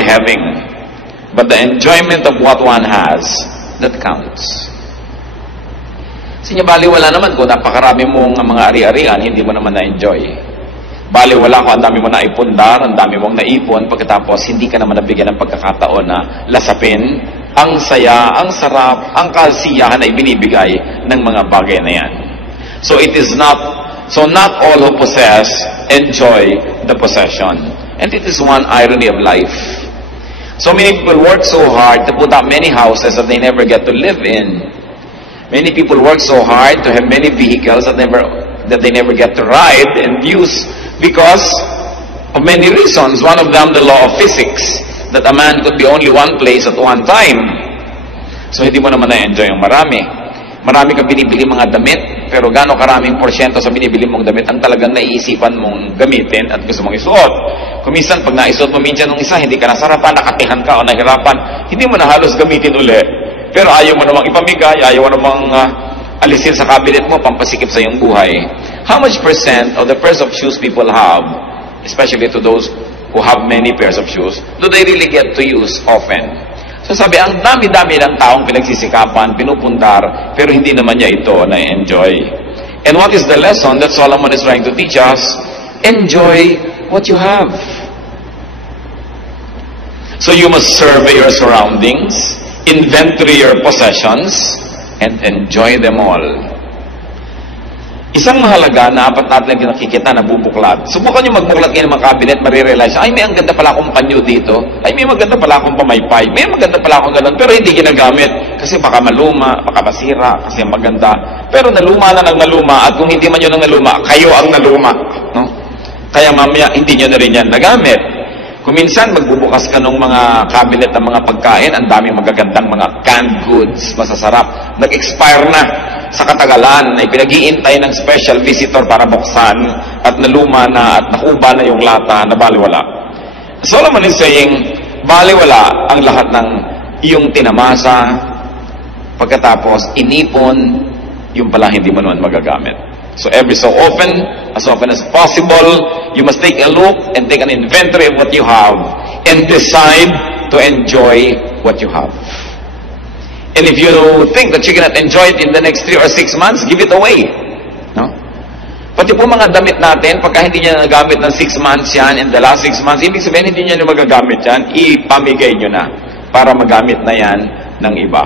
having, but the enjoyment of what one has that counts. Kasi niya, baliwala naman kung napakarami mong mga ari-arian, hindi mo naman na-enjoy. Baliwala kung ang dami mo naipundar, ang dami mong naipon, pagkatapos hindi ka naman nabigyan ng pagkakataon na lasapin ang saya, ang sarap, ang kasiyahan na ibinibigay ng mga bagay na yan. So not all who possess enjoy the possession. And it is one irony of life. So many people work so hard to put up many houses that they never get to live in. Many people work so hard to have many vehicles that they never get to ride and use because of many reasons. One of them, the law of physics, that a man could be only one place at one time. So hindi mo naman na-enjoy yung marami. Marami kang binibili mga damit, pero gano'ng karaming porsyento sa binibili mong damit ang talagang naiisipan mong gamitin at gusto mong isuot. Kung minsan, pag naisuot mo minsan ng isa, hindi ka nasarapan, nakatihan ka o nahirapan, hindi mo na halos gamitin uli. Pero ayaw mo namang ipamigay, ayaw mo namang alisin sa cabinet mo, pampasikip sa iyong buhay. How much percent of the pairs of shoes people have, especially to those who have many pairs of shoes, do they really get to use often? So sabi, ang dami-dami ng taong pinagsisikapan, pinupundar, pero hindi naman niya ito na-enjoy. And what is the lesson that Solomon is trying to teach us? Enjoy what you have. So you must survey your surroundings, inventory your possessions, and enjoy them all. Isang mahalaga na apat natin nakikita na bubuklat. Subukan nyo magbuklat ngayon ng mga cabinet, marirealize, ay may ang ganda pala akong panyo dito, ay may maganda pala akong pamaypay, may maganda pala akong ganun, pero hindi ginagamit. Kasi baka maluma, baka masira, kasi maganda. Pero naluma na ng naluma, at kung hindi man yun ang naluma, kayo ang naluma. No? Kaya mamaya, hindi nyo na rin yan nagamit. Kung minsan magbubukas ka ng mga cabinet ng mga pagkain, ang dami magagandang mga canned goods, masasarap, nag-expire na sa katagalan, ay pinag-iintay ng special visitor para buksan, at naluma na at nakuba na yung lata na baliwala. Solomon is saying, baliwala ang lahat ng iyong tinamasa, pagkatapos inipon, yung pala hindi mo naman magagamit. So every so often as possible, you must take a look and take an inventory of what you have and decide to enjoy what you have. And if you think that you cannot enjoy it in the next 3 or 6 months, give it away. No? Pati po mga damit natin, pagka hindi niya nagamit ng 6 months yan, in the last 6 months, ibig sabihin hindi niya magagamit yan, ipamigay nyo na para magamit na yan ng iba.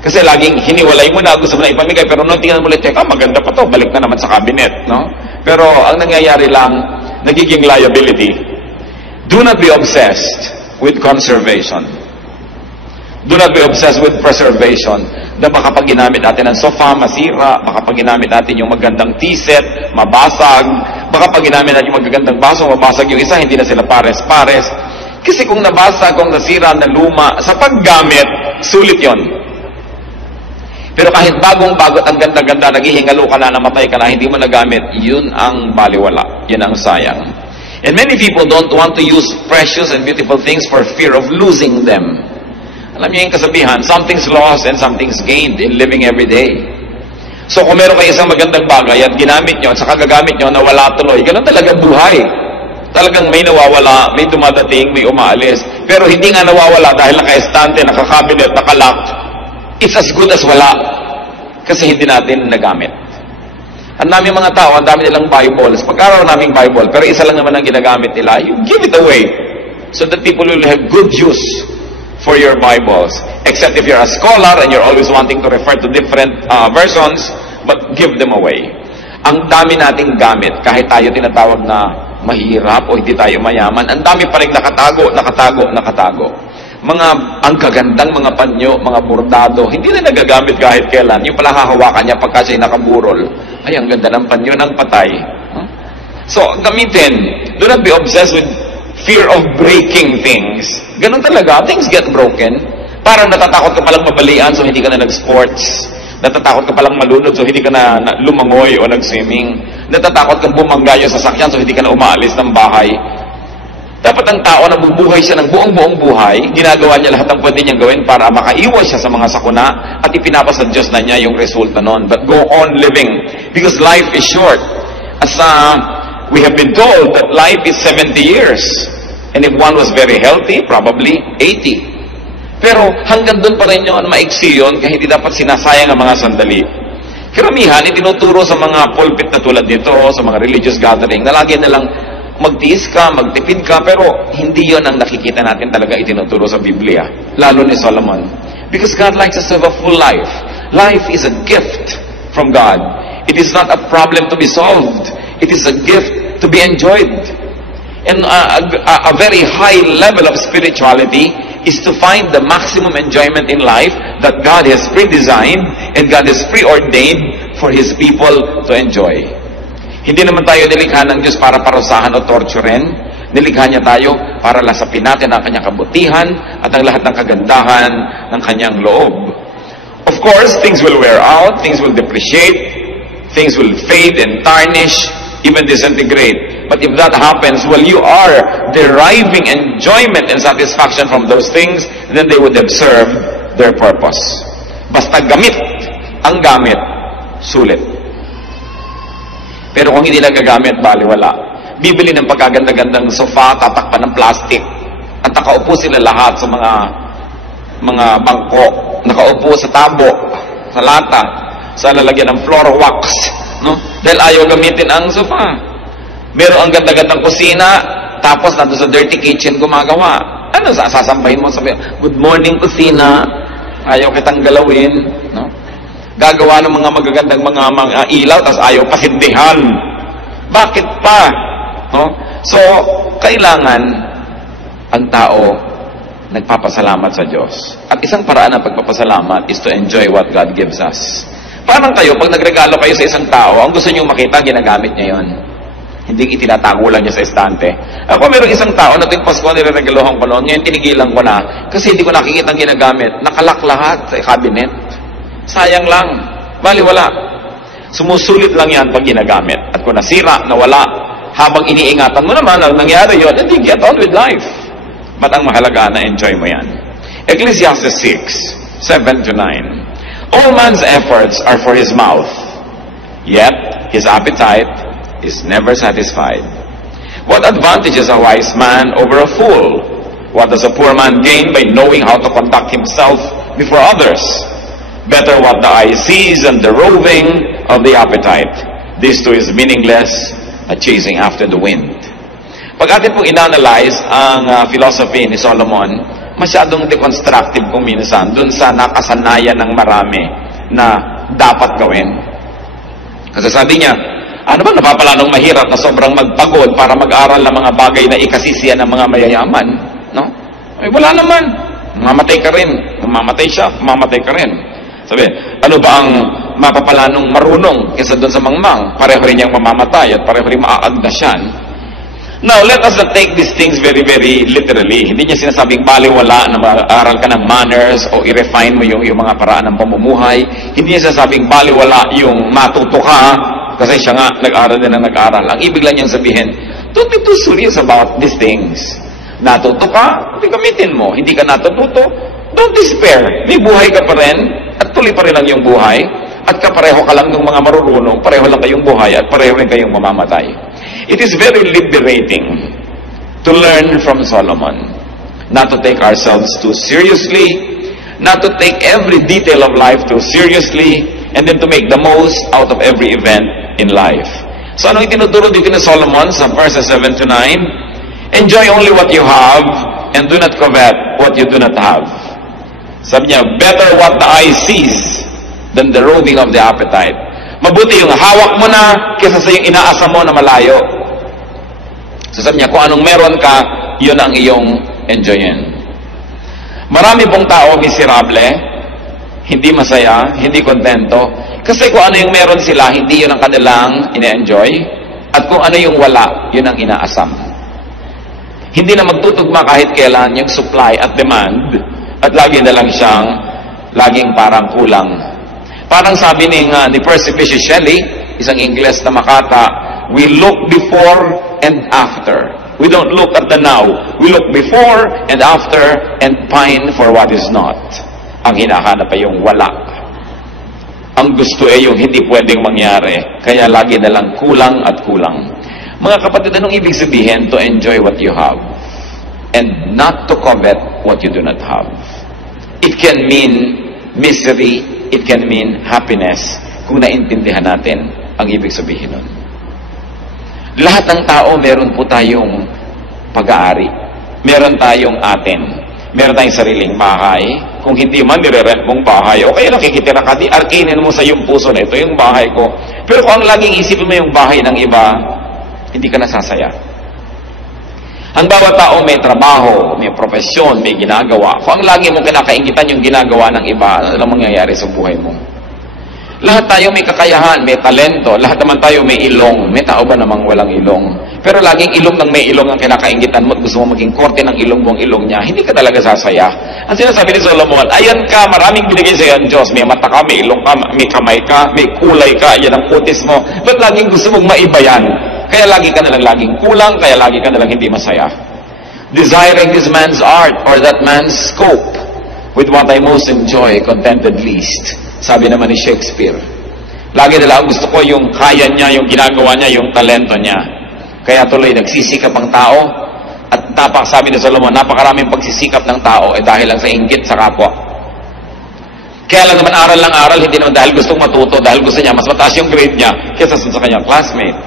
Kasi laging hiniwalay mo na, gusto mo na ipamigay, pero nung tingnan mo ulit, teka, maganda pa to, balik na naman sa cabinet. No? Pero ang nangyayari lang, nagiging liability. Do not be obsessed with conservation. Do not be obsessed with preservation. Na baka pag ginamit natin ang sofa, masira. Baka pag ginamit natin yung magandang tea set, mabasag. Baka pag ginamit natin yung magagandang baso, mabasag yung isa, hindi na sila pares-pares. Kasi kung nabasag, kung nasira, naluma, sa paggamit, sulit yon. Pero kahit bagong-bago at ang ganda-ganda, naghihingalo ka na, namatay ka na, hindi mo nagamit, yun ang baliwala. Yun ang sayang. And many people don't want to use precious and beautiful things for fear of losing them. Alam niyo yung kasabihan, something's lost and something's gained in living every day. So kung meron kayo isang magandang bagay at ginamit nyo at saka gagamit nyo, nawala tuloy, ganun talaga buhay. Talagang may nawawala, may dumadating, may umaalis. Pero hindi nga nawawala dahil naka-estante, naka-cabinet, naka-lock. It's as good as wala. Kasi hindi natin nagamit. Ang dami mga tao, ang dami nilang Bibles. Pag-araw naming Bible, pero isa lang naman ang ginagamit nila, you give it away so that people will have good use for your Bibles. Except if you're a scholar and you're always wanting to refer to different versions, but give them away. Ang dami nating gamit, kahit tayo tinatawag na mahirap o hindi tayo mayaman, ang dami pa rin nakatago. Ang kagandang mga panyo, mga bordado, hindi na nagagamit kahit kailan. Yung pala hahawakan niya pagka siya'y nakaburol. Ay, ang ganda ng panyo ng patay. So, gamitin. Do not be obsessed with fear of breaking things. Ganun talaga. Things get broken. Parang natatakot ka palang mabalian, so hindi ka na nag-sports. Natatakot ka palang malunod, so hindi ka na lumangoy o nag-swimming. Natatakot kang bumanggayo sa sasakyan, so hindi ka na umaalis ng bahay. Dapat ang tao na bubuhay siya ng buong buhay, ginagawa niya lahat ng pwede niyang gawin para makaiwas siya sa mga sakuna at ipinapasa Diyos na niya yung resulta nun. But go on living because life is short. As we have been told that life is 70 years And if one was very healthy, probably 80. Pero hanggang doon pa rin yun, maiksi yun, kaya hindi dapat sinasayang ang mga sandali. Karamihan, itinuturo sa mga pulpit na tulad nito, sa mga religious gathering, na lagi na lang magtiis ka, magtipid ka, pero hindi yon ang nakikita natin talaga itinuturo sa Biblia, lalo ni Solomon. Because God likes us to have a full life. Life is a gift from God. It is not a problem to be solved. It is a gift to be enjoyed. And a very high level of spirituality is to find the maximum enjoyment in life that God has pre-designed and God has preordained for His people to enjoy. Hindi naman tayo nilikha ng Diyos para parusahan o torturin. Nilikha niya tayo para lasapin natin ang kanyang kabutihan at ang lahat ng kagandahan ng kanyang loob. Of course, things will wear out, things will depreciate, things will fade and tarnish, even disintegrate. But if that happens, well, you are deriving enjoyment and satisfaction from those things, then they would have served their purpose. Basta gamit ang gamit, sulit. Pero kung hindi lang gagamit, baliwala. Bibili ng pagkaganda-gandang sofa, tatakpan ng plastic, at nakaupo sila lahat sa mga bangko, nakaupo sa tabo, sa lata, sa lalagyan ng floor wax, no? Dahil ayaw gamitin ang sofa. Meron ang ganda-gandang kusina, tapos nandun sa dirty kitchen gumagawa. Ano, sasampahin mo, sabi, good morning kusina, ayaw kitang galawin, no? Gagawa ng mga magagandang mga ilaw, tapos ayaw pasindihan. Bakit pa? No? So, kailangan ang tao nagpapasalamat sa Diyos. At isang paraan ng pagpapasalamat is to enjoy what God gives us. Parang kayo, pag nagregalo kayo sa isang tao, ang gusto nyo makita, ginagamit niya yun. Hindi itinatago lang niya sa estante. Ako merong isang tao na tuwing Pasko nireregaluhan ko noon, ngayon tinigilan ko na kasi hindi ko nakikita ang ginagamit. Nakalak lahat sa cabinet. Sayang lang. Baliwala. Sumusulit lang yan pag ginagamit. At kung nasira, nawala, habang iniingatan mo naman ang nangyari yun, hindi get on with life. But ang mahalaga na enjoy mo yan. Ecclesiastes 6:7-9. All man's efforts are for his mouth, yet his appetite is never satisfied. What advantage is a wise man over a fool? What does a poor man gain by knowing how to conduct himself before others? Better what the eye sees than the roving of the appetite. This too is meaningless, a chasing after the wind. Pag atin pong inanalyze ang philosophy ni Solomon, masyadong deconstructive kung minsan dun sa nakasanayan ng marami na dapat gawin. Kasi sabi niya, ano ba napapala ng mahirap na sobrang magpagod para mag-aral ng mga bagay na ikasisiyan ng mga mayayaman? No? Ay, wala naman. Mamamatay ka rin. Mamamatay siya, mamamatay ka rin. Sabi, ano ba ang mapapala ng marunong kaysa doon sa mangmang? Pareho rin niyang mamamatay at pareho rin maaagdas yan. Now, let us not take these things very, very literally. Hindi niya sinasabing baliwala na mag-aaral ka ng manners o i-refine mo yung mga paraan ng pamumuhay. Hindi niya sinasabing baliwala yung matuto ka kasi siya nga nag-aaral din ang nag-aaral. Ang ibig lang niyang sabihin, don't be too serious about these things. Natuto ka, hindi gamitin mo. Hindi ka natututo, don't despair. May buhay ka pa rin at tuloy pa rin ang iyong buhay at kapareho ka lang ng mga marurunong, pareho lang kayong buhay at pareho rin kayong mamamatay. It is very liberating to learn from Solomon. Not to take ourselves too seriously, not to take every detail of life too seriously, and then to make the most out of every event in life. So ano itinuturo dito ni Solomon sa verses 7-9? Enjoy only what you have and do not covet what you do not have. Sabi niya, better what the eye sees than the roving of the appetite. Mabuti yung hawak mo na kaysa sa yung inaasa mo na malayo. So sabi niya, kung anong meron ka, yun ang iyong enjoyin. Marami pong tao miserable, hindi masaya, hindi kontento, kasi kung ano yung meron sila, hindi yun ang kanilang ine-enjoy, at kung ano yung wala, yun ang inaasam. Hindi na magtutugma kahit kailan yung supply at demand, at lagi na lang siyang laging parang kulang. Parang sabi ni Percy Bysshe Shelley, isang Ingles na makata, we look before and after. We don't look at the now. We look before and after and pine for what is not. Ang hinahanap ay yung wala. Ang gusto ay yung hindi pwedeng mangyari. Kaya lagi na lang kulang at kulang. Mga kapatid, anong ibig sabihin to enjoy what you have? and not to covet what you do not have. It can mean misery, it can mean happiness, kung naintindihan natin ang ibig sabihin nun. Lahat ng tao, meron po tayong pag-aari. Meron tayong atin. Meron tayong sariling bahay. Kung hindi man, nire-rent mong bahay, o kaya nakikitira ka, di arkinin mo sa iyong puso na ito yung bahay ko. Pero kung ang laging isipin mo yung bahay ng iba, hindi ka nasasaya. Ang bawat tao may trabaho, may profesyon, may ginagawa. Kung ang lagi mong kinakaingitan yung ginagawa ng iba, ano lang mangyayari sa buhay mo? Lahat tayo may kakayahan, may talento. Lahat naman tayo may ilong. May tao ba namang walang ilong? Pero laging ilong ng may ilong ang kinakaingitan mo at gusto mo maging korte ng ilong mo ang ilong niya, hindi ka talaga sasaya. Ang sinasabi ni Solomon, ayan ka, maraming binigay sa iyo Diyos. May mata ka, may ilong ka, may kamay ka, may kulay ka, yan ang kutis mo. Ba't laging gusto mong maiba yan? Kaya lagi ka nalang laging kulang, kaya lagi ka nalang hindi masaya. Desiring this man's art or that man's scope, with what I most enjoy, contented least. Sabi naman ni Shakespeare, lagi nila gusto ko yung kaya niya, yung ginagawa niya, yung talento niya. Kaya tuloy nagsisikap ang tao at sabi ni Solomon, napakaraming pagsisikap ng tao dahil lang sa inggit sa kapwa. Kaya lang naman aral, hindi naman dahil gustong matuto, dahil gusto niya mas mataas yung grade niya kaysa sa kanyang classmate.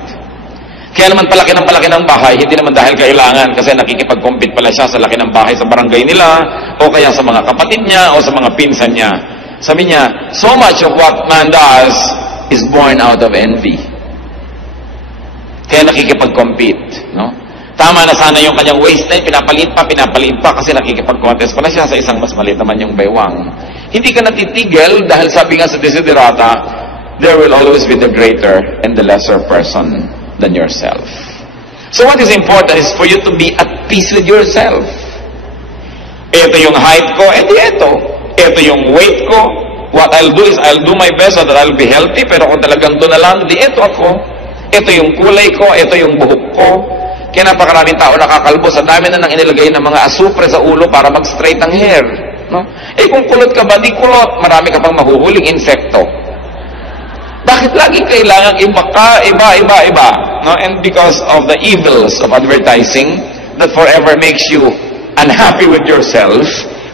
Kaya naman palaki ng bahay, hindi naman dahil kailangan kasi nakikipag-compete pala siya sa laki ng bahay sa barangay nila o kaya sa mga kapatid niya o sa mga pinsan niya. Sabi niya, so much of what man does is born out of envy. Kaya nakikipag-compete, no? Tama na sana yung kanyang waistline, pinapalit pa kasi nakikipag-contest pala siya sa isang mas maliit naman yung baywang. Hindi ka natitigil dahil sabi nga sa Desiderata, there will always be the greater and the lesser person than yourself. So what is important is for you to be at peace with yourself. Ito yung height ko, ito yung weight ko. What I'll do is I'll do my best so that I'll be healthy, pero kung talagang doon na lang, ito ako. Ito yung kulay ko, ito yung buhok ko. Kaya napakaraming tao nakakalbo, sa dami na nang inilagay ng mga asupre sa ulo para mag-straight ang hair. No? Kung kulot ka ba, di kulot, marami ka pang mahuhuling insekto. Bakit lagi kailangan iba? No? And because of the evils of advertising that forever makes you unhappy with yourself,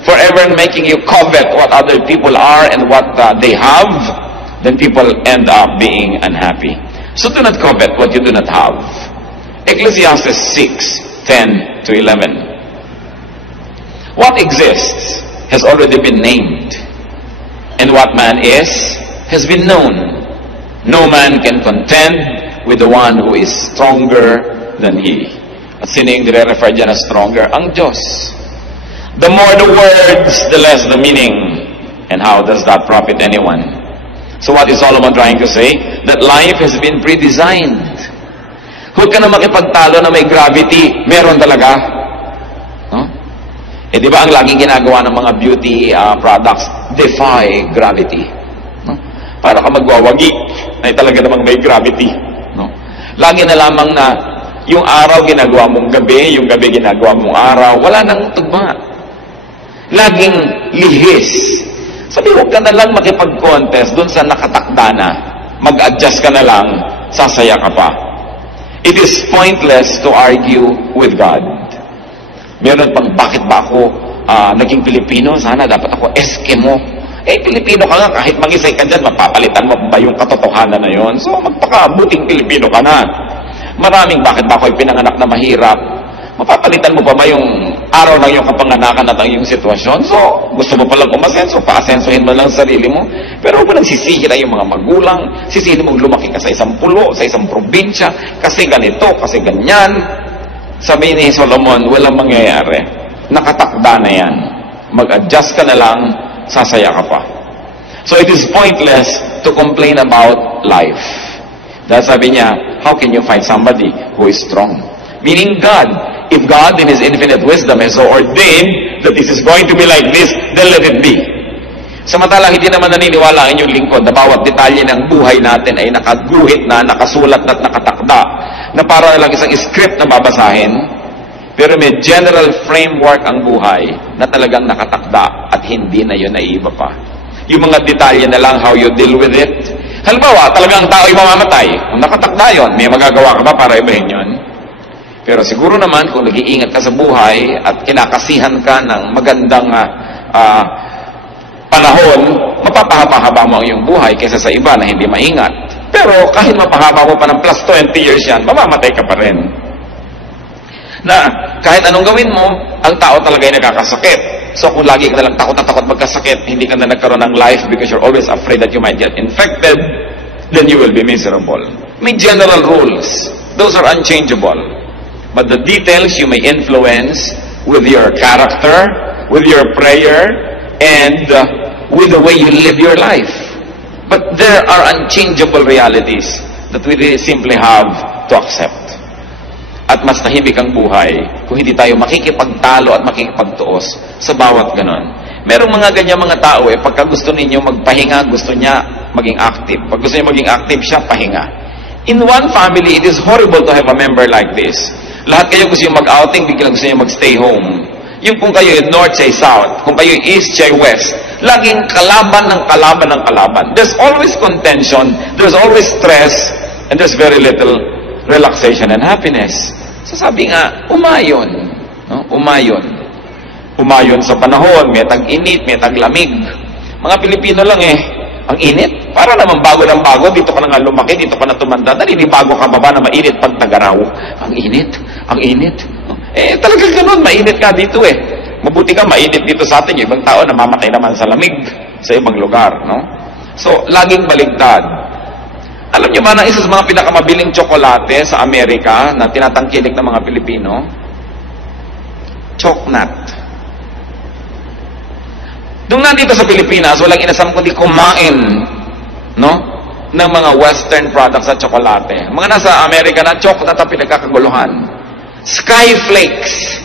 forever making you covet what other people are and what they have, then people end up being unhappy. So do not covet what you do not have. Ecclesiastes 6:10 to 11. What exists has already been named, and what man is has been known. No man can contend with the one who is stronger than he. At sino yung nire-refer dyan na stronger? Ang Diyos. The more the words, the less the meaning. And how does that profit anyone? So what is Solomon trying to say? That life has been pre-designed. Huwag ka na makipagtalo na may gravity. Meron talaga. No? Di ba ang laging ginagawa ng mga beauty products? Defy gravity. No? Para ka magwawagi, ay talaga namang may gravity. No? Lagi na lamang na yung araw ginagawa mong gabi, yung gabi ginagawa mong araw, wala nang tugma. Laging lihis. Sabi, huwag ka na lang makipag-contest dun sa nakatakda na. Mag-adjust ka na lang, sasaya ka pa. It is pointless to argue with God. Meron pang, bakit ba ako naging Pilipino? Sana dapat ako Eskimo. Pilipino ka nga, kahit mag-isay ka dyan, mapapalitan mo ba yung katotohanan na yon? So, magpakabuting Pilipino ka na. Maraming, bakit ba ako'y pinanganak na mahirap? Mapapalitan mo pa ba yung araw ng iyong kapanganakan at ang iyong sitwasyon? So, gusto mo palang umasenso, paasensohin mo lang sarili mo. Pero huwag mo nang sisihira yung mga magulang, sisihin mong lumaki ka sa isang pulo, sa isang probinsya, kasi ganito, kasi ganyan. Sabi ni Solomon, walang mangyayari. Nakatakda na yan. Mag-adjust ka na lang, sasaya ka pa. So, it is pointless to complain about life. Dahil sabi niya, how can you find somebody who is strong? Meaning God. If God in His infinite wisdom has so ordained that this is going to be like this, then let it be. Samantalang hindi naman naniniwala ang inyong lingkod na bawat detalye ng buhay natin ay nakaguhit na, nakasulat at nakatakda na para lang isang script na babasahin, pero may general framework ang buhay na talagang nakatakda at hindi na yun naiiba pa. Yung mga detalye na lang how you deal with it. Halimbawa, talagang tao ay mamamatay. Kung nakatakda yun, may magagawa ka ba para ibahin yun? Pero siguro naman, kung nag-iingat ka sa buhay at kinakasihan ka ng magandang panahon, mapapahaba-haba mo ang iyong buhay kaysa sa iba na hindi maingat. Pero kahit mapahaba mo pa ng plus 20 years yan, mamamatay ka pa rin. Na kahit anong gawin mo, ang tao talaga ay nakakasakit. So kung lagi ka nalang takot na takot magkasakit, hindi ka na nagkaroon ng life because you're always afraid that you might get infected, then you will be miserable. May general rules. Those are unchangeable. But the details you may influence with your character, with your prayer, and with the way you live your life. But there are unchangeable realities that we really simply have to accept. At mas tahimik ang buhay kung hindi tayo makikipagtalo at makikipagtuos sa bawat ganon. Merong mga ganyan mga tao pagka gusto ninyo magpahinga, gusto niya maging active. Pag gusto niya maging active siya, pahinga. In one family, it is horrible to have a member like this. Lahat kayo gusto nyo mag-outing, biglang gusto nyo mag-stay home. Yung kung kayo north, siya south. Kung kayo east, siya west. Laging kalaban ng kalaban ng kalaban. There's always contention, there's always stress, and there's very little relaxation and happiness. So sabi nga, umayon. No? Umayon. Umayon sa panahon, may tag-init, may tag-lamig. Mga Pilipino lang ang init. Para naman bago ng bago, dito ka na nga lumaki, dito ka na tumanda, bago ka baba na mainit pag tagaraw. Ang init, ang init. Talagang ganun, mainit ka dito Mabuti ka, mainit dito sa atin. Yung ibang tao namamatay naman sa lamig sa ibang lugar, no? So, laging baligtad. Alam niyo ba na isa sa mga pinakamabiling tsokolate sa Amerika na tinatangkilik ng mga Pilipino? Choknat. Nung nandito sa Pilipinas, walang inasam kundi kumain, no? Ng mga western products at tsokolate. Mga nasa Amerika na choknat ang pinagkakaguluhan. Skyflakes.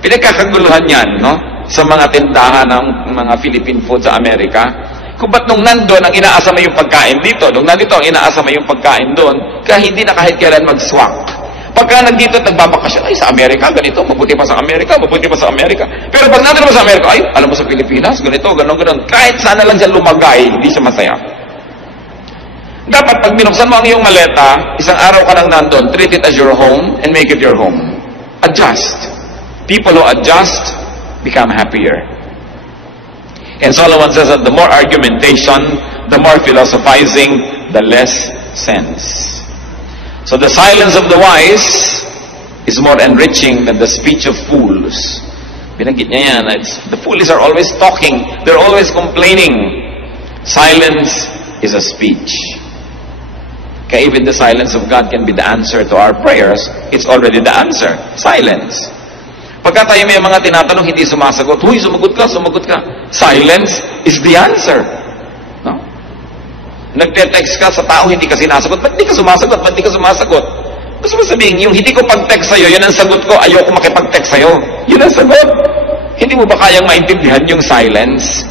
Pinagkakaguluhan yan, no? Sa mga tindahan ng mga Philippine food sa Amerika. Kung ba't nung nandun ang inaasa mo yung pagkain dito, nung nandito ang inaasa mo yung pagkain doon, kaya hindi na kahit kailan mag-swak. Pagka nandito at nagbabakasyon, ay sa Amerika, ganito, mabuti pa sa Amerika, mabuti pa sa Amerika. Pero pag nandun naman sa Amerika, ay, alam mo sa Pilipinas, ganito, ganon. Kahit sana lang dyan lumagay, hindi siya masaya. Dapat pag binuksan mo ang iyong maleta, isang araw ka lang nandun, treat it as your home and make it your home. Adjust. People who adjust become happier. And Solomon says that the more argumentation, the more philosophizing, the less sense. So the silence of the wise is more enriching than the speech of fools. Binanggit niya yan. The foolish are always talking. They're always complaining. Silence is a speech. Kaya even the silence of God can be the answer to our prayers. It's already the answer. Silence. Pagka tayo may mga tinatanong, hindi sumasagot. Huy, sumagot ka, sumagot ka. Silence is the answer. No? Nagte-text ka sa tao, hindi ka sinasagot. Ba't di ka sumasagot? Ba't di ka sumasagot? Gusto mo sabihin, yung hindi ko pag-text sa'yo, yun ang sagot ko, ayoko makipag-text sa'yo. Yun ang sagot. Hindi mo ba kayang maintindihan yung silence?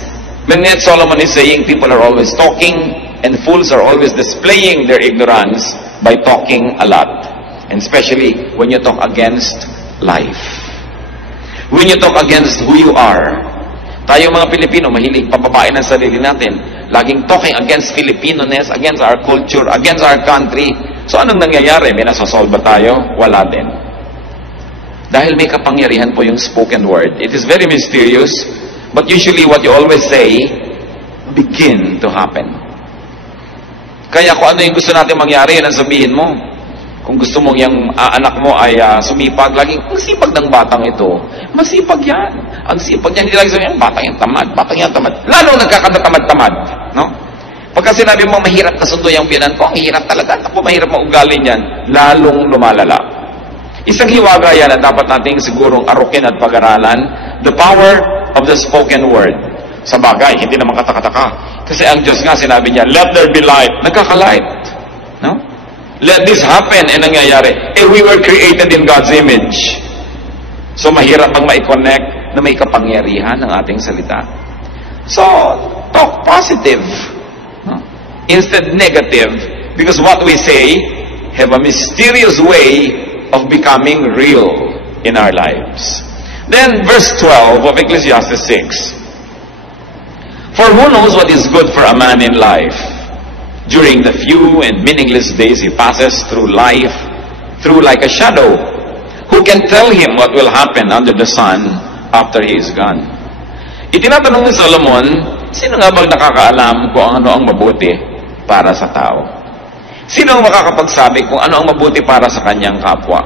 When yet Solomon is saying, people are always talking, and fools are always displaying their ignorance by talking a lot. And especially when you talk against life. When you talk against who you are. Tayo mga Pilipino, mahilig pababain ang sarili natin. Laging talking against Filipino-ness, against our culture, against our country. So anong nangyayari? May nasasolve ba tayo? Wala din. Dahil may kapangyarihan po yung spoken word. It is very mysterious, but usually what you always say, begin to happen. Kaya kung ano yung gusto natin mangyari, yan ang sabihin mo. Kung gusto mong yung anak mo ay sumipag, laging, ang sipag ng batang ito. Masipag yan. Ang sipag niya, hindi lagi sabihin, batang yan tamad, batang yan tamad. Lalong nagkakatamad-tamad, no? Pagka sinabi mo, mahirap na sundo yung biyanan ko, ang hirap talaga, ako mahirap maugali niyan, lalong lumalala. Isang hiwaga yan na dapat nating sigurong arukin at pag-aralan, the power of the spoken word. Sa bagay, hindi naman katakataka. Kasi ang Diyos nga, sinabi niya, let there be light. Nagkakalight. No? Let this happen. And nangyayari, we were created in God's image. So, mahirap bang ma-connect na may kapangyarihan ng ating salita? So, talk positive. No? Instead negative. Because what we say have a mysterious way of becoming real in our lives. Then, verse 12 of Ecclesiastes 6. For who knows what is good for a man in life? During the few and meaningless days he passes through life, through like a shadow. can tell him what will happen under the sun after he is gone? Itinatanong ni Solomon, sino nga bang nakakaalam kung ano ang mabuti para sa tao? Sino ang makakapagsabi kung ano ang mabuti para sa kanyang kapwa?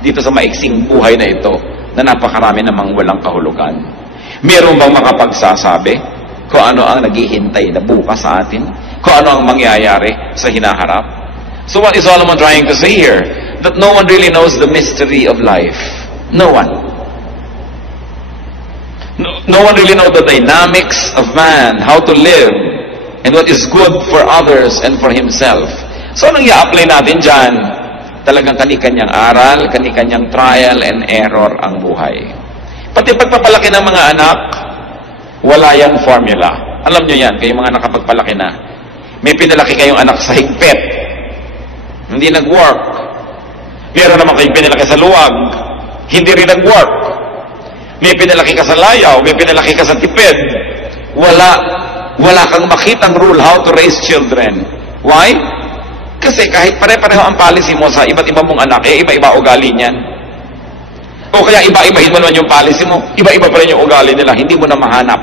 Dito sa maiksing buhay na ito, na napakarami namang walang kahulugan. Meron bang makapagsasabi kung ano ang naghihintay na bukas sa atin? Kung ano ang mangyayari sa hinaharap? So what is Solomon trying to say here? That no one really knows the mystery of life. No one. No one really knows the dynamics of man, how to live, and what is good for others and for himself. So anong i-apply natin dyan? Talagang kani-kanyang aral, kani-kanyang trial and error ang buhay. Pati pagpapalaki ng mga anak, wala yang formula. Alam nyo yan, kayong mga nakapagpalaki na. May pinalaki kayong anak sa higpit. Hindi nag-work. Meron naman kayong pinalaki sa luwag. Hindi rin nag-work. May pinalaki ka sa layaw, may pinalaki ka sa tipid. Wala kang makitang rule how to raise children. Why? Kasi kahit pare-pareho ang policy mo sa iba't iba mong anak, iba-iba ugali niyan. O kaya iba-ibahin mo naman yung policy mo, iba-iba pa rin yung ugali nila, hindi mo na mahanap.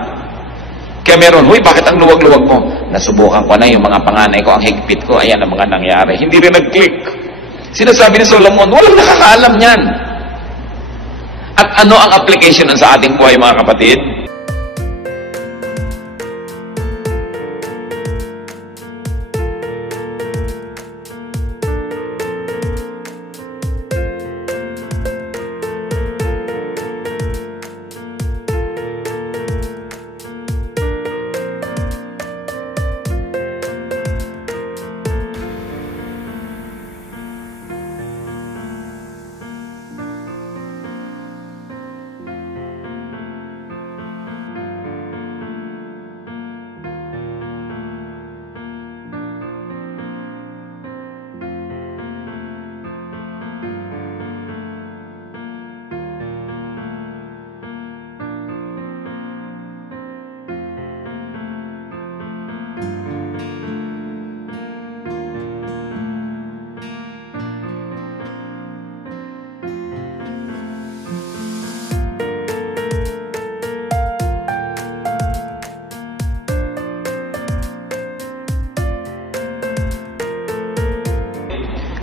Kaya meron, huy, bakit ang luwag-luwag mo? Nasubukan ko na yung mga panganay ko, ang higpit ko, ayan ang mga nangyari. Hindi rin nag-click. Sinasabi ni Solomon, walang nakakaalam niyan. At ano ang application sa ating buhay, mga kapatid?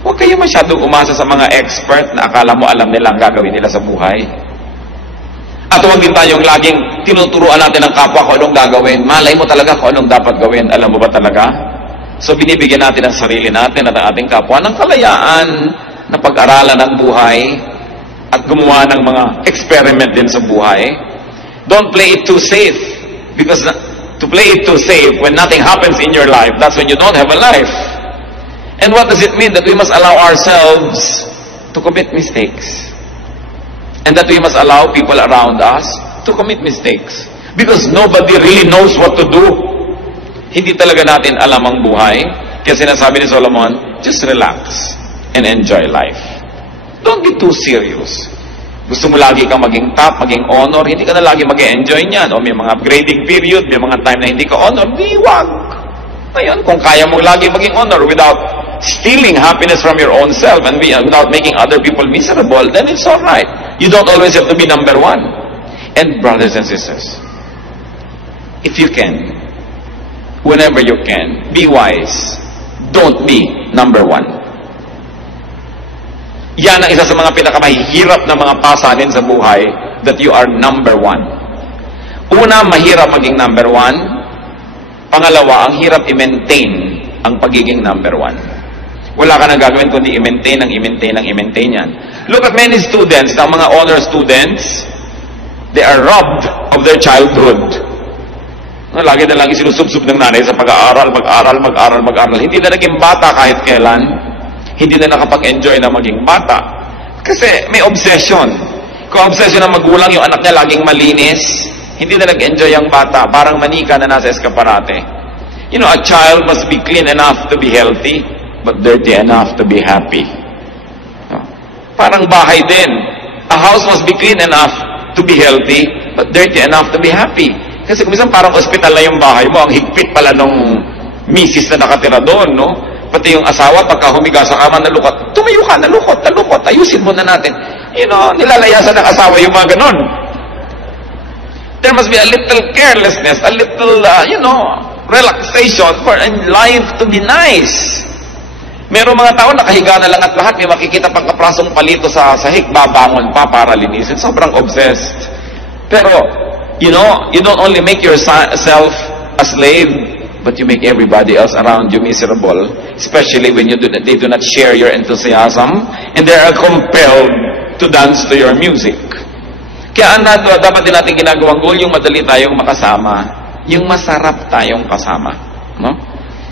Huwag kayo masyadong umasa sa mga expert na akala mo alam nila ang gagawin nila sa buhay. At huwag din tayong laging tinuturuan natin ng kapwa kung anong gagawin. Malay mo talaga kung anong dapat gawin. Alam mo ba talaga? So binibigyan natin ang sarili natin at ang ating kapwa ng kalayaan na pag-aralan ng buhay at gumawa ng mga experiment din sa buhay. Don't play it too safe. Because to play it too safe, when nothing happens in your life, that's when you don't have a life. And what does it mean? That we must allow ourselves to commit mistakes. And that we must allow people around us to commit mistakes. Because nobody really knows what to do. Hindi talaga natin alam ang buhay. Kaya sinasabi ni Solomon, just relax and enjoy life. Don't be too serious. Gusto mo lagi kang maging top, maging honor, hindi ka na lagi mag-enjoy niyan. O may mga grading period, may mga time na hindi ka honor, di wag. Ngayon, kung kaya mo lagi maging honor without stealing happiness from your own self and without making other people miserable, then it's all right. You don't always have to be number one. And brothers and sisters, if you can, whenever you can, be wise. Don't be number one. Yan ang isa sa mga pinakamahirap na mga pasanin sa buhay, that you are number one. Una, mahirap maging number one. Pangalawa, ang hirap i-maintain ang pagiging number one. Wala ka na gagawin kundi i-maintain yan. Look at many students, ng mga honor students, they are robbed of their childhood. Lagi na lagi sinusubsub ng nanay sa pag-aaral. Hindi na naging bata kahit kailan. Hindi na nakapag-enjoy na maging bata. Kasi may obsession. Kung obsession ng magulang, yung anak niya laging malinis, hindi na nag-enjoy ang bata. Parang manika na nasa eskaparate. You know, a child must be clean enough to be healthy, but dirty enough to be happy. Parang bahay din. A house must be clean enough to be healthy, but dirty enough to be happy. Kasi kung minsan parang ospital na yung bahay mo, ang higpit pala nung misis na nakatira doon, no? Pati yung asawa, pagka humiga sa kama, nalukot. Tumayo ka, nalukot. Ayusin mo na natin. nilalayasan ng asawa yung mga ganon. There must be a little carelessness, a little, relaxation for life to be nice. Merong mga tao nakahiga na lang at lahat, may makikita pang kaprasong palito sa sahig, babangon pa para linisin. Sobrang obsessed. Pero, you don't only make yourself a slave, but you make everybody else around you miserable, especially when they do not share your enthusiasm, and they are compelled to dance to your music. Kaya dapat din natin ginagawang goal yung madali tayong makasama, yung masarap tayong kasama. No?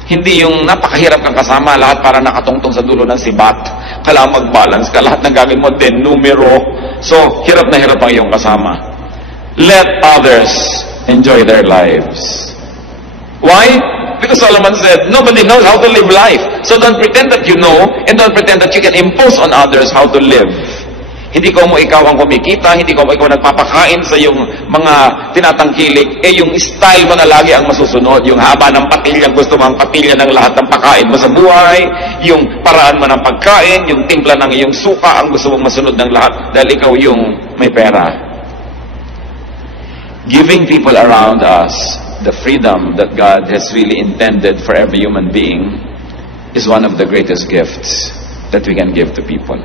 Hindi yung napakahirap kang kasama, lahat para nakatungtong sa dulo ng sibat. Kailangan mag-balance ka, lahat ng gagawin mo din, numero. So, hirap na hirap ang iyong kasama. Let others enjoy their lives. Why? Because Solomon said, nobody knows how to live life. So don't pretend that you know, and don't pretend that you can impose on others how to live. Hindi ko mo ikaw ang kumikita, hindi ko mo ikaw nagpapakain sa yung mga tinatangkilik, yung style mo na lagi ang masusunod, yung haba ng patilya, gusto mo ang patilya ng lahat ng pakain mo sa buhay, yung paraan mo ng pagkain, yung timpla ng iyong suka, ang gusto mong masunod ng lahat, dahil ikaw yung may pera. Giving people around us the freedom that God has really intended for every human being is one of the greatest gifts that we can give to people.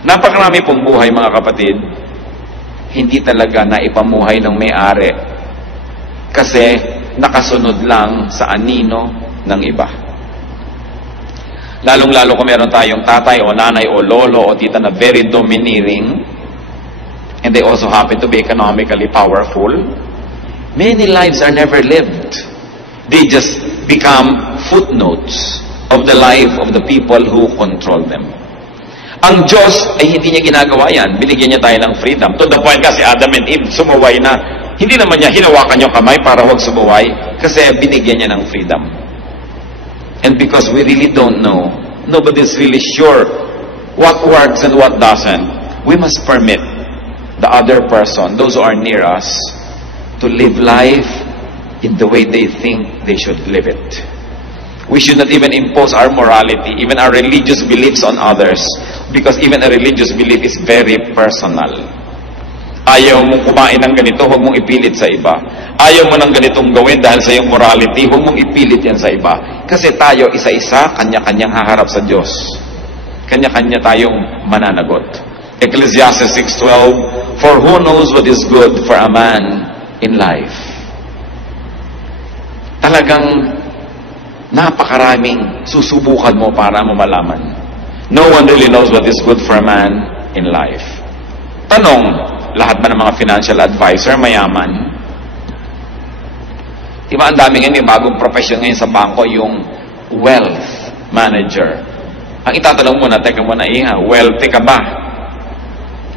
Napakarami pong buhay, mga kapatid, hindi talaga naipamuhay ng may-ari kasi nakasunod lang sa anino ng iba. Lalong-lalo kung meron tayong tatay o nanay o lolo o tita na very domineering, and they also happen to be economically powerful, many lives are never lived. They just become footnotes of the life of the people who control them. Ang Diyos ay hindi niya ginagawa yan. Binigyan niya tayo ng freedom. To the point kasi Adam and Eve sumuway na. Hindi naman niya hinawakan yung kamay para huwag sumuway kasi binigyan niya ng freedom. And because we really don't know, nobody's really sure what works and what doesn't, we must permit the other person, those who are near us, to live life in the way they think they should live it. We should not even impose our morality, even our religious beliefs on others, because even a religious belief is very personal. Ayaw mong kumain ng ganito, huwag mong ipilit sa iba. Ayaw mo ng ganitong gawin dahil sa iyong morality, huwag mong ipilit yan sa iba. Kasi tayo, isa-isa, kanya-kanyang haharap sa Diyos. Kanya-kanya tayong mananagot. Ecclesiastes 6:12, for who knows what is good for a man in life? Talagang napakaraming susubukan mo para mo malaman. No one really knows what is good for a man in life. Tanong, lahat ba ng mga financial advisor mayaman? Diba ang dami ngayon, may bagong profession ngayon sa bangko, yung wealth manager. Ang itatanong mo na, teka mo na, wealthy ka ba?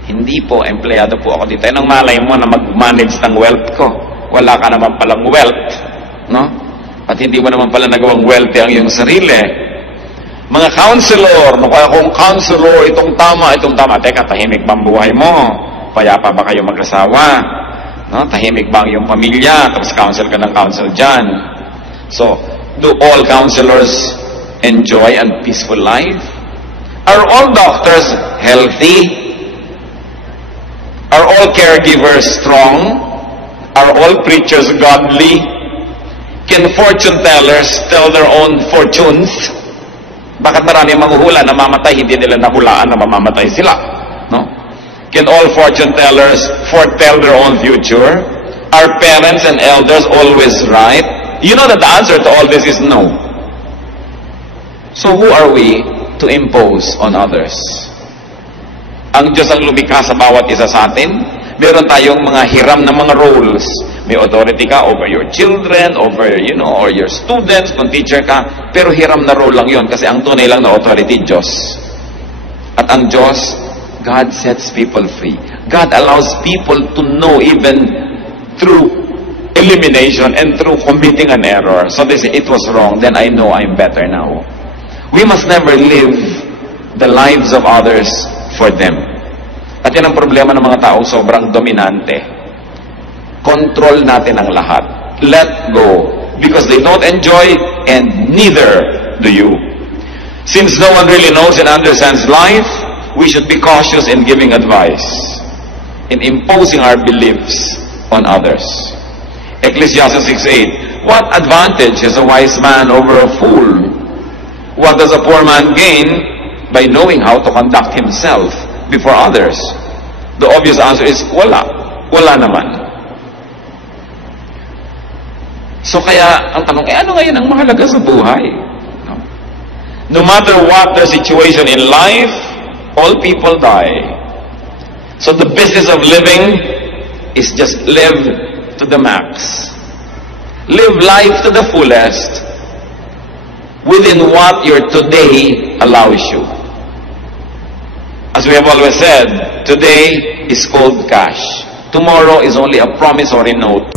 Hindi po, empleyado po ako dito. Anong malay mo na mag-manage ng wealth ko? Wala ka naman palang wealth, no? At hindi mo naman pala nagawang wealthy ang iyong sarili. Mga counselor, kaya kung counselor, itong tama. Teka, tahimik ba ang buhay mo? Payapa ba kayo mag-asawa? No? Tahimik ba ang iyong pamilya? Tapos counsel ka ng counsel dyan. So, do all counselors enjoy a peaceful life? Are all doctors healthy? Are all caregivers strong? Are all preachers godly? Can fortune tellers tell their own fortunes? Bakit marami manghuhula na mamatay, hindi nila nahulaan na mamamatay sila? No? Can all fortune tellers foretell their own future? Are parents and elders always right? You know that the answer to all this is no. So who are we to impose on others? Ang Diyos ang lumikha sa bawat isa sa atin. Meron tayong mga hiram na mga roles. May authority ka over your children, over, or your students, kung teacher ka, pero hiram na role lang yon kasi ang tunay lang na authority, Diyos. At ang Diyos, God sets people free. God allows people to know even through elimination and through committing an error. So they say, it was wrong, then I know I'm better now. We must never live the lives of others for them. At yan ang problema ng mga taong sobrang dominante. Control natin ang lahat. Let go. Because they don't enjoy and neither do you. Since no one really knows and understands life, we should be cautious in giving advice, in imposing our beliefs on others. Ecclesiastes 6:8, what advantage has a wise man over a fool? What does a poor man gain by knowing how to conduct himself before others? The obvious answer is, wala. Wala naman. So kaya, ang tanong, ano ngayon ang mahalaga sa buhay? No matter what their situation in life, all people die. So the business of living is just live to the max. Live life to the fullest within what your today allows you. As we have always said, today is cold cash. Tomorrow is only a promissory note.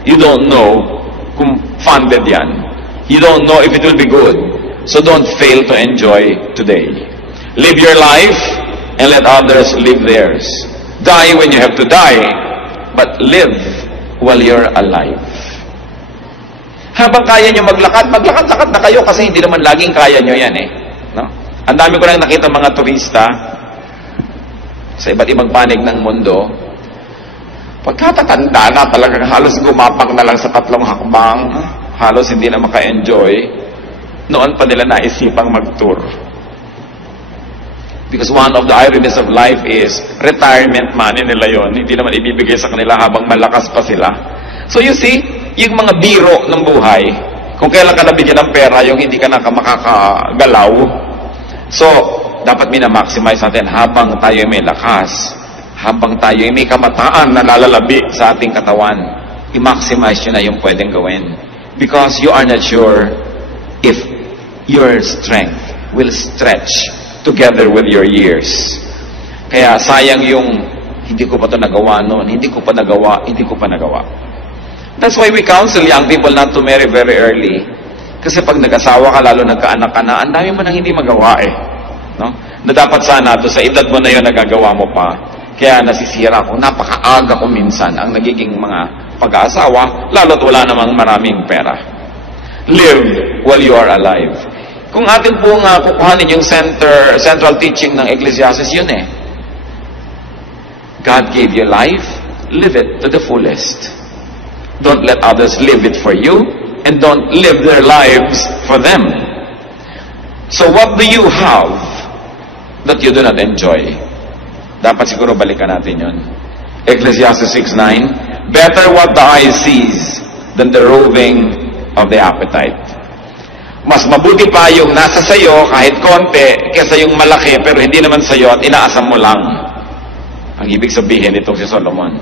You don't know kung funded yan. You don't know if it will be good. So don't fail to enjoy today. Live your life and let others live theirs. Die when you have to die, but live while you're alive. Habang kaya nyo maglakad, maglakad-lakad na kayo kasi hindi naman laging kaya nyo yan eh. No? Ang dami ko lang nakita mga turista sa iba't ibang panig ng mundo. Pagkatatanda na talagang halos gumapang na lang sa 3 hakbang, halos hindi na maka-enjoy, noon pa nila naisipang mag-tour. Because one of the ironies of life is, retirement money nila yon, hindi naman ibibigay sa kanila habang malakas pa sila. So you see, yung mga biro ng buhay, kung kailan ka nabigyan ng pera, yung hindi ka na makakagalaw, so dapat minamaximize natin habang tayo may lakas. Habang tayo may kamataan na lalalabi sa ating katawan, i-maximize nyo na yung pwedeng gawin. Because you are not sure if your strength will stretch together with your years. Kaya sayang yung, hindi ko pa ito nagawa noon, hindi ko pa nagawa. That's why we counsel young people not to marry very early. Kasi pag nag-asawa ka, lalo nagkaanak ka na, ang dami mo nang hindi magawa eh. No? Na dapat sana, to sa edad mo na yun, nagagawa mo pa. Kaya nasisira ko, napakaaga ko minsan ang nagiging mga pag-aasawa, lalo't wala namang maraming pera. Live while you are alive. Kung atin pong kukuhanin yung central teaching ng Ecclesiastes, yun eh. God gave you life, live it to the fullest. Don't let others live it for you, and don't live their lives for them. So what do you have that you do not enjoy? Dapat siguro balikan natin yun. Ecclesiastes 6:9, better what the eye sees than the roving of the appetite. Mas mabuti pa yung nasa sayo kahit konti kesa yung malaki pero hindi naman sayo at inaasam mo lang. Ang ibig sabihin itong si Solomon.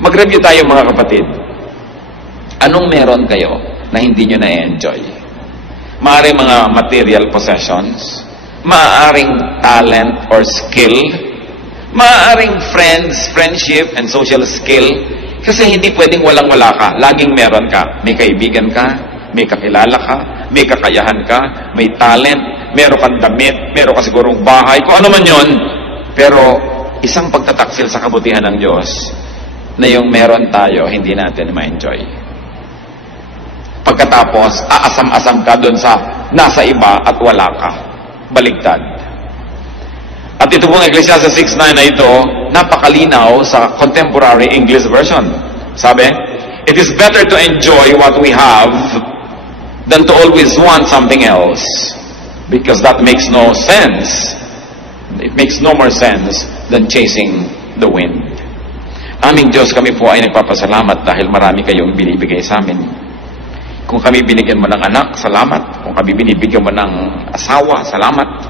Mag-review tayo mga kapatid. Anong meron kayo na hindi nyo na-enjoy? Maaaring mga material possessions, maaaring talent or skill, maaaring friendship and social skill, kasi hindi pwedeng walang-wala ka. Laging meron ka. May kaibigan ka, may kakilala ka, may kakayahan ka, may talent, meron kang damit, meron ka sigurong bahay, kung ano man yon. Pero isang pagtataksil sa kabutihan ng Diyos na yung meron tayo, hindi natin ma-enjoy. Pagkatapos, aasam-asam ka doon sa nasa iba at wala ka. Baligtad. At ito pong Ecclesiastes 6:9 na ito, napakalinaw sa contemporary English version. Sabi, it is better to enjoy what we have than to always want something else. Because that makes no sense. It makes no more sense than chasing the wind. Aming Diyos, kami po ay nagpapasalamat dahil marami kayong binibigay sa amin. Kung kami binigyan mo ng anak, salamat. Kung kami binibigyan mo ng asawa, salamat.